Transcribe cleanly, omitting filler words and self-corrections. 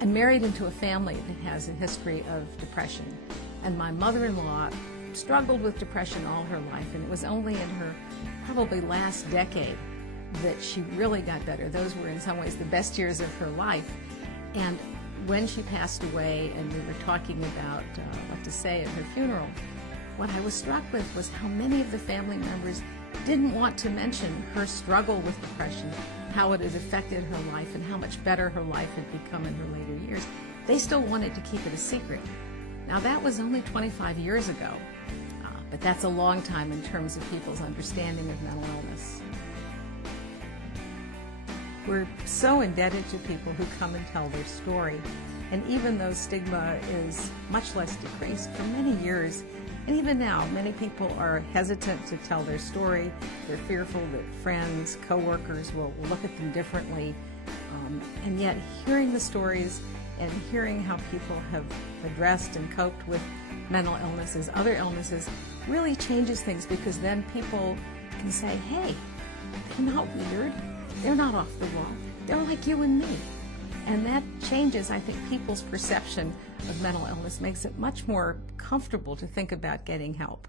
I'm married into a family that has a history of depression, and my mother-in-law struggled with depression all her life, and it was only in her probably last decade that she really got better. Those were in some ways the best years of her life. And when she passed away and we were talking about what to say at her funeral, what I was struck with was how many of the family members didn't want to mention her struggle with depression, how it had affected her life, and how much better her life had become in her later years. They still wanted to keep it a secret. Now that was only 25 years ago, but that's a long time in terms of people's understanding of mental illness. We're so indebted to people who come and tell their story, and even though stigma is much less decreased, for many years, and even now, many people are hesitant to tell their story. They're fearful that friends, coworkers will look at them differently. And yet, hearing the stories and hearing how people have addressed and coped with mental illnesses, other illnesses, really changes things, because then people can say, hey, they're not weird, they're not off the wall, they're like you and me. And that changes, I think, people's perception of mental illness, makes it much more comfortable to think about getting help.